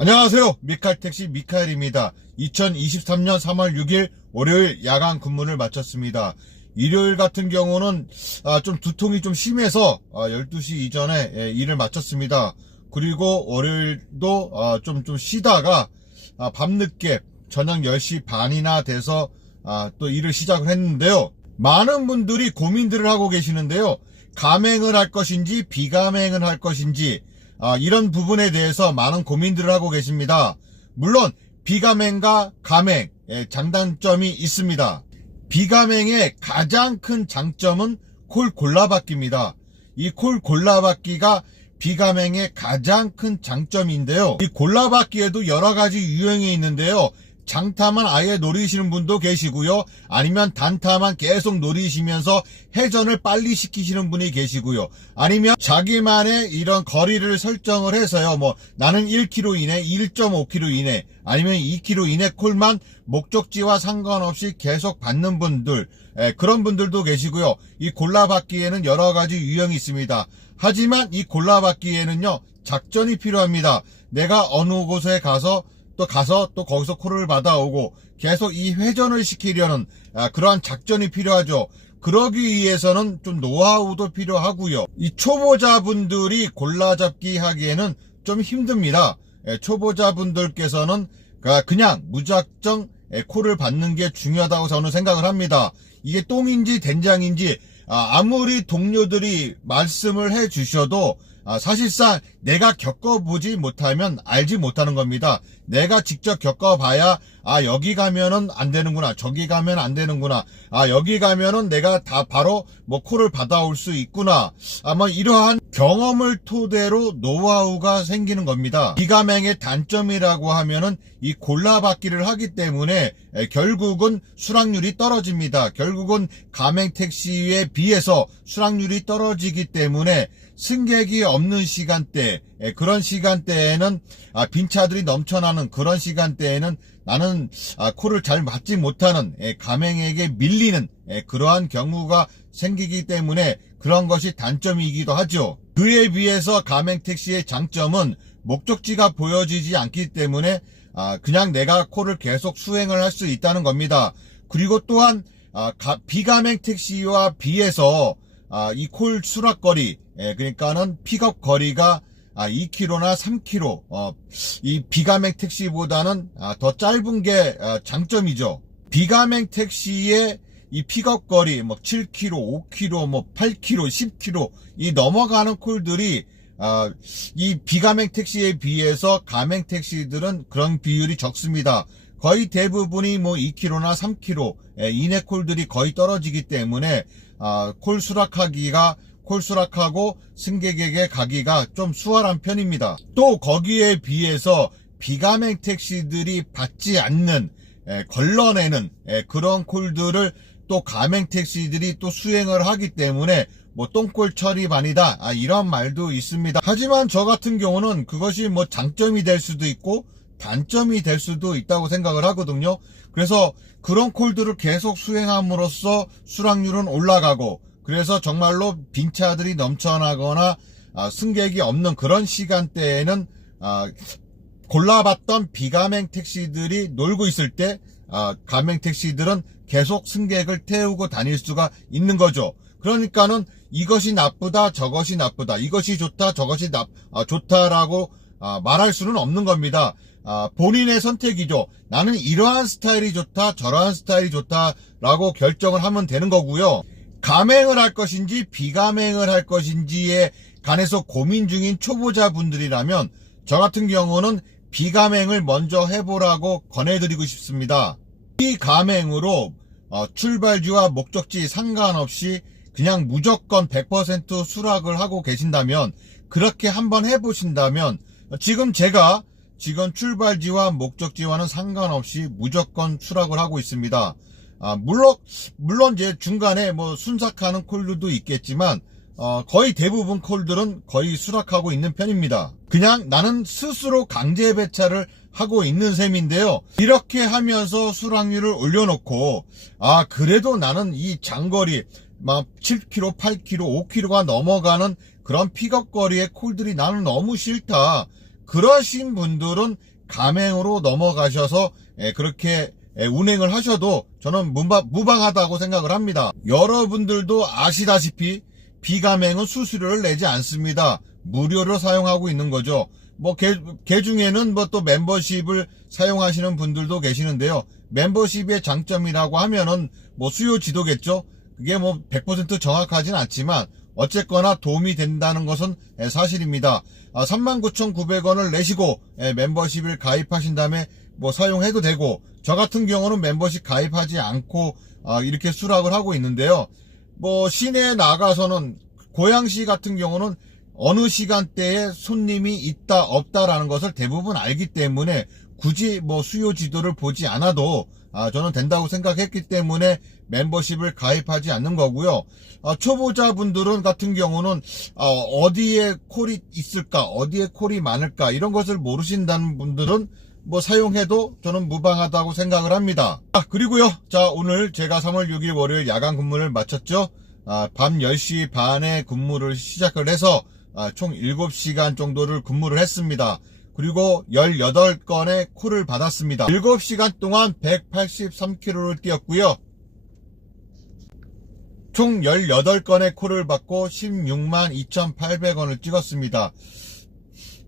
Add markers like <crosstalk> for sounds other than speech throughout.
안녕하세요. 미칼택시 미카엘입니다. 2023년 3월 6일 월요일 야간 근무를 마쳤습니다. 일요일 같은 경우는 아, 좀 두통이 좀 심해서 아, 12시 이전에 예, 일을 마쳤습니다. 그리고 월요일도 아, 좀, 좀 쉬다가 아, 밤늦게 저녁 10시 반이나 돼서 아, 또 일을 시작을 했는데요. 많은 분들이 고민들을 하고 계시는데요. 감행을 할 것인지 비감행을 할 것인지 아, 이런 부분에 대해서 많은 고민들을 하고 계십니다. 물론 비감행과 감행 예, 장단점이 있습니다. 비감행의 가장 큰 장점은 콜 골라받기입니다. 이 콜 골라받기가 비감행의 가장 큰 장점인데요. 이 골라받기에도 여러 가지 유형이 있는데요. 장타만 아예 노리시는 분도 계시고요. 아니면 단타만 계속 노리시면서 회전을 빨리 시키시는 분이 계시고요. 아니면 자기만의 이런 거리를 설정을 해서요. 뭐 나는 1km 이내, 1.5km 이내, 아니면 2km 이내 콜만 목적지와 상관없이 계속 받는 분들, 예, 그런 분들도 계시고요. 이 골라받기에는 여러 가지 유형이 있습니다. 하지만 이 골라받기에는요, 작전이 필요합니다. 내가 어느 곳에 가서 또 가서 또 거기서 콜을 받아오고 계속 이 회전을 시키려는 아, 그러한 작전이 필요하죠. 그러기 위해서는 좀 노하우도 필요하고요. 이 초보자분들이 골라잡기 하기에는 좀 힘듭니다. 예, 초보자분들께서는 가- 그냥 무작정 예, 콜을 받는 게 중요하다고 저는 생각을 합니다. 이게 똥인지 된장인지 아, 아무리 동료들이 말씀을 해 주셔도 아, 사실상 내가 겪어보지 못하면 알지 못하는 겁니다. 내가 직접 겪어봐야 아 여기 가면은 안 되는구나 저기 가면 안 되는구나 아 여기 가면은 내가 다 바로 뭐 콜을 받아올 수 있구나 아마 이러한 경험을 토대로 노하우가 생기는 겁니다. 비가맹의 단점이라고 하면은 이 골라받기를 하기 때문에 에, 결국은 수락률이 떨어집니다. 결국은 가맹 택시에 비해서 수락률이 떨어지기 때문에 승객이 없는 시간대 에, 그런 시간대에는 아, 빈 차들이 넘쳐나는 그런 시간대에는 나는 아, 콜을 잘 맞지 못하는 에, 가맹에게 밀리는 에, 그러한 경우가 생기기 때문에 그런 것이 단점이기도 하죠. 그에 비해서 가맹 택시의 장점은 목적지가 보여지지 않기 때문에 아, 그냥 내가 콜을 계속 수행을 할 수 있다는 겁니다. 그리고 또한 비가맹 택시와 비해서 아, 이콜 수락거리 예, 그러니까는 픽업 거리가 아, 2km나 3km 어, 이 비가맹 택시보다는 아, 더 짧은 게 아, 장점이죠. 비가맹 택시의 이 픽업 거리 뭐 7km, 5km, 뭐 8km, 10km 이 넘어가는 콜들이 아, 이 비가맹 택시에 비해서 가맹 택시들은 그런 비율이 적습니다. 거의 대부분이 뭐 2km나 3km 예, 이내 콜들이 거의 떨어지기 때문에 아, 콜 수락하기가 콜 수락하고 승객에게 가기가 좀 수월한 편입니다. 또 거기에 비해서 비가맹 택시들이 받지 않는 에, 걸러내는 에, 그런 콜들을 또 가맹 택시들이 또 수행을 하기 때문에 뭐 똥콜 처리반이다 아, 이런 말도 있습니다. 하지만 저 같은 경우는 그것이 뭐 장점이 될 수도 있고 단점이 될 수도 있다고 생각을 하거든요. 그래서 그런 콜들을 계속 수행함으로써 수락률은 올라가고 그래서 정말로 빈 차들이 넘쳐나거나 아, 승객이 없는 그런 시간대에는 아, 골라봤던 비가맹 택시들이 놀고 있을 때 아, 가맹 택시들은 계속 승객을 태우고 다닐 수가 있는 거죠. 그러니까는 이것이 나쁘다, 저것이 나쁘다, 이것이 좋다, 저것이 나, 아, 좋다라고 아, 말할 수는 없는 겁니다. 아, 본인의 선택이죠. 나는 이러한 스타일이 좋다, 저러한 스타일이 좋다라고 결정을 하면 되는 거고요. 감행을 할 것인지 비감행을 할 것인지에 관해서 고민 중인 초보자분들이라면 저 같은 경우는 비감행을 먼저 해보라고 권해드리고 싶습니다. 이 감행으로 어, 출발지와 목적지 상관없이 그냥 무조건 100% 수락을 하고 계신다면 그렇게 한번 해보신다면 지금 제가 지금 출발지와 목적지와는 상관없이 무조건 수락을 하고 있습니다. 아, 물론, 물론 이제 중간에 뭐 순삭하는 콜들도 있겠지만, 어, 거의 대부분 콜들은 거의 수락하고 있는 편입니다. 그냥 나는 스스로 강제 배차를 하고 있는 셈인데요. 이렇게 하면서 수락률을 올려놓고, 아, 그래도 나는 이 장거리, 막 7km, 8km, 5km가 넘어가는 그런 픽업 거리의 콜들이 나는 너무 싫다. 그러신 분들은 가맹으로 넘어가셔서 예, 그렇게 예, 운행을 하셔도 저는 무방, 무방 하다고 생각을 합니다. 여러분들도 아시다시피 비가맹은 수수료를 내지 않습니다. 무료로 사용하고 있는 거죠. 뭐, 개, 개 중에는 뭐 또 멤버십을 사용하시는 분들도 계시는데요. 멤버십의 장점이라고 하면은 뭐 수요 지도겠죠? 그게 뭐 100% 정확하진 않지만 어쨌거나 도움이 된다는 것은 예, 사실입니다. 아, 39,900원을 내시고 예, 멤버십을 가입하신 다음에 뭐 사용해도 되고 저 같은 경우는 멤버십 가입하지 않고 아, 이렇게 수락을 하고 있는데요. 뭐 시내에 나가서는 고양시 같은 경우는 어느 시간대에 손님이 있다 없다라는 것을 대부분 알기 때문에 굳이 뭐 수요 지도를 보지 않아도 아, 저는 된다고 생각했기 때문에 멤버십을 가입하지 않는 거고요. 아, 초보자분들은 같은 경우는 아, 어디에 콜이 있을까, 어디에 콜이 많을까 이런 것을 모르신다는 분들은 뭐 사용해도 저는 무방하다고 생각을 합니다. 아, 그리고요. 자, 오늘 제가 3월 6일 월요일 야간 근무를 마쳤죠. 아, 밤 10시 반에 근무를 시작을 해서 아, 총 7시간 정도를 근무를 했습니다. 그리고 18건의 콜을 받았습니다. 7시간 동안 183km를 뛰었고요. 총 18건의 콜을 받고 16만 2,800원을 찍었습니다.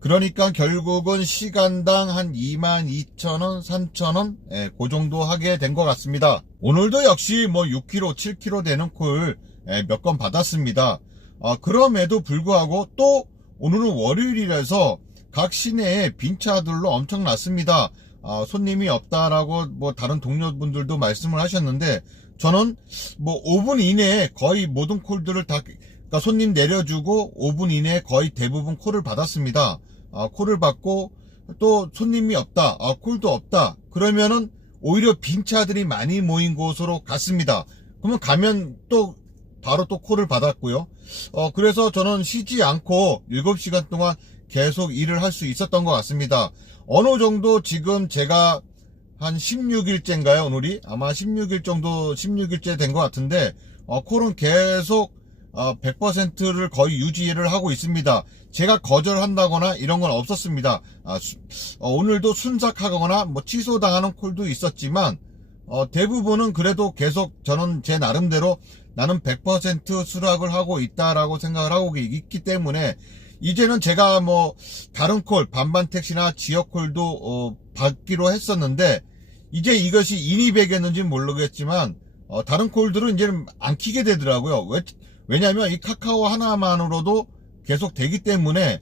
그러니까 결국은 시간당 한 2만 2천원, 3천원, 예, 그 정도 하게 된 것 같습니다. 오늘도 역시 뭐 6km, 7km 되는 콜 예, 몇건 받았습니다. 아, 그럼에도 불구하고 또 오늘은 월요일이라서 각 시내에 빈 차들로 엄청 났습니다. 아, 손님이 없다라고 뭐 다른 동료분들도 말씀을 하셨는데 저는 뭐 5분 이내에 거의 모든 콜들을 다 그러니까 손님 내려주고 5분 이내에 거의 대부분 콜을 받았습니다. 아, 콜을 받고 또 손님이 없다. 아, 콜도 없다. 그러면은 오히려 빈 차들이 많이 모인 곳으로 갔습니다. 그러면 가면 또 바로 또 콜을 받았고요. 어, 그래서 저는 쉬지 않고 7시간 동안 계속 일을 할 수 있었던 것 같습니다. 어느 정도 지금 제가 한 16일째인가요, 오늘이? 아마 16일 정도, 16일째 된 것 같은데, 어, 콜은 계속, 어, 100%를 거의 유지를 하고 있습니다. 제가 거절한다거나 이런 건 없었습니다. 아, 수- 어, 오늘도 순삭하거나 뭐 취소당하는 콜도 있었지만, 어, 대부분은 그래도 계속 저는 제 나름대로 나는 100% 수락을 하고 있다라고 생각을 하고 있기 때문에 이제는 제가 뭐 다른 콜 반반 택시나 지역 콜도 어, 받기로 했었는데 이제 이것이 는 모르겠지만 어, 다른 콜들은 이제는 안 키게 되더라고요. 왜, 왜냐하면 이 카카오 하나만으로도 계속 되기 때문에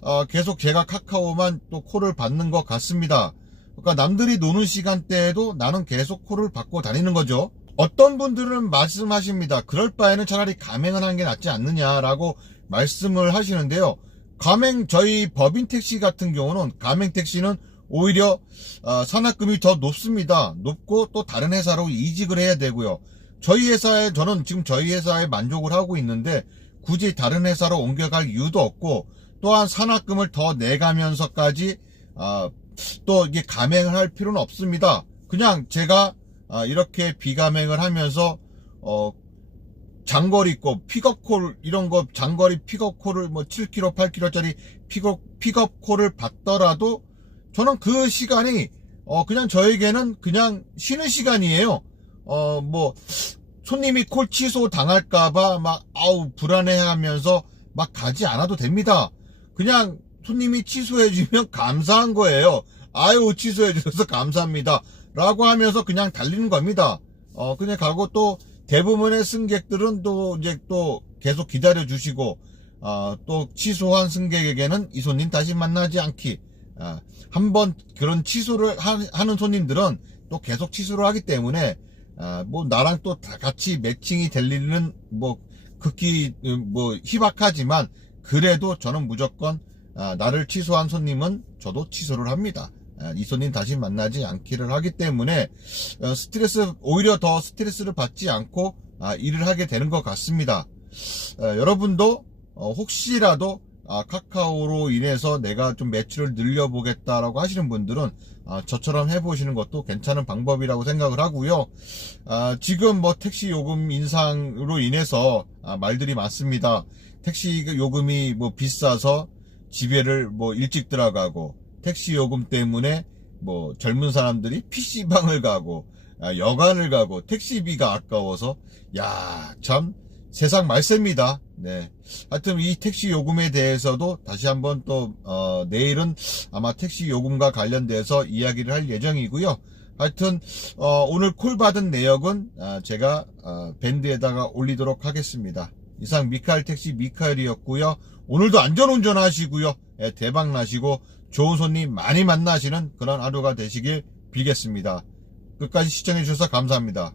어, 계속 제가 카카오만 또 콜을 받는 것 같습니다. 그러니까 남들이 노는 시간대에도 나는 계속 콜을 받고 다니는 거죠. 어떤 분들은 말씀하십니다. 그럴 바에는 차라리 가맹을 하는 게 낫지 않느냐라고 말씀을 하시는데요. 가맹 저희 법인 택시 같은 경우는 가맹 택시는 오히려 어, 산학금이 더 높습니다. 높고 또 다른 회사로 이직을 해야 되고요. 저희 회사에 저는 지금 저희 회사에 만족을 하고 있는데 굳이 다른 회사로 옮겨갈 이유도 없고 또한 산학금을 더 내가면서까지 아, 또 이게 가맹을 할 필요는 없습니다. 그냥 제가 아, 이렇게 비가맹을 하면서 어, 장거리 거 픽업콜 이런 거 장거리 픽업콜을 뭐 7km, 8km짜리 픽업 픽업콜을 받더라도 저는 그 시간이 어 그냥 저에게는 그냥 쉬는 시간이에요. 어 뭐 손님이 콜 취소 당할까봐 막 아우 불안해 하면서 막 가지 않아도 됩니다. 그냥 손님이 취소해주면 <laughs> 감사한 거예요. 아유 취소해주셔서 감사합니다. 라고 하면서 그냥 달리는 겁니다. 어 그냥 가고 또 대부분의 승객들은 또 이제 또 계속 기다려 주시고 어, 또 취소한 승객에게는 이 손님 다시 만나지 않기 아, 한번 그런 취소를 하, 는 손님들은 또 계속 취소를 하기 때문에 아, 뭐 나랑 또다 같이 매칭이 될 일은 뭐 극히 음, 뭐 희박하지만 그래도 저는 무조건 아, 나를 취소한 손님은 저도 취소를 합니다. 아, 이 손님 다시 만나지 않기를 하기 때문에 어, 스트레스 오히려 더 스트레스를 받지 않고 아, 일을 하게 되는 것 같습니다. 어, 여러분도 어, 혹시라도 아, 카카오로 인해서 내가 좀 매출을 늘려보겠다라고 하시는 분들은 아, 저처럼 해보시는 것도 괜찮은 방법이라고 생각을 하고요. 아, 지금 뭐 택시 요금 인상으로 인해서 아, 말들이 많습니다. 택시 요금이 뭐 비싸서 집에를 뭐 일찍 들어가고 택시 요금 때문에 뭐 젊은 사람들이 PC방을 가고 아, 여관을 가고 택시비가 아까워서 야 참 세상 말셉니다. 네. 하여튼 이 택시 요금에 대해서도 다시 한번 또 어, 내일은 아마 택시 요금과 관련돼서 이야기를 할 예정이고요. 하여튼 어, 오늘 콜 받은 내역은 아, 제가 어, 밴드에다가 올리도록 하겠습니다. 이상 미카엘 택시 미카엘이었고요. 오늘도 안전운전 하시고요. 예, 대박 나시고 좋은 손님 많이 만나시는 그런 하루가 되시길 빌겠습니다. 끝까지 시청해 주셔서 감사합니다.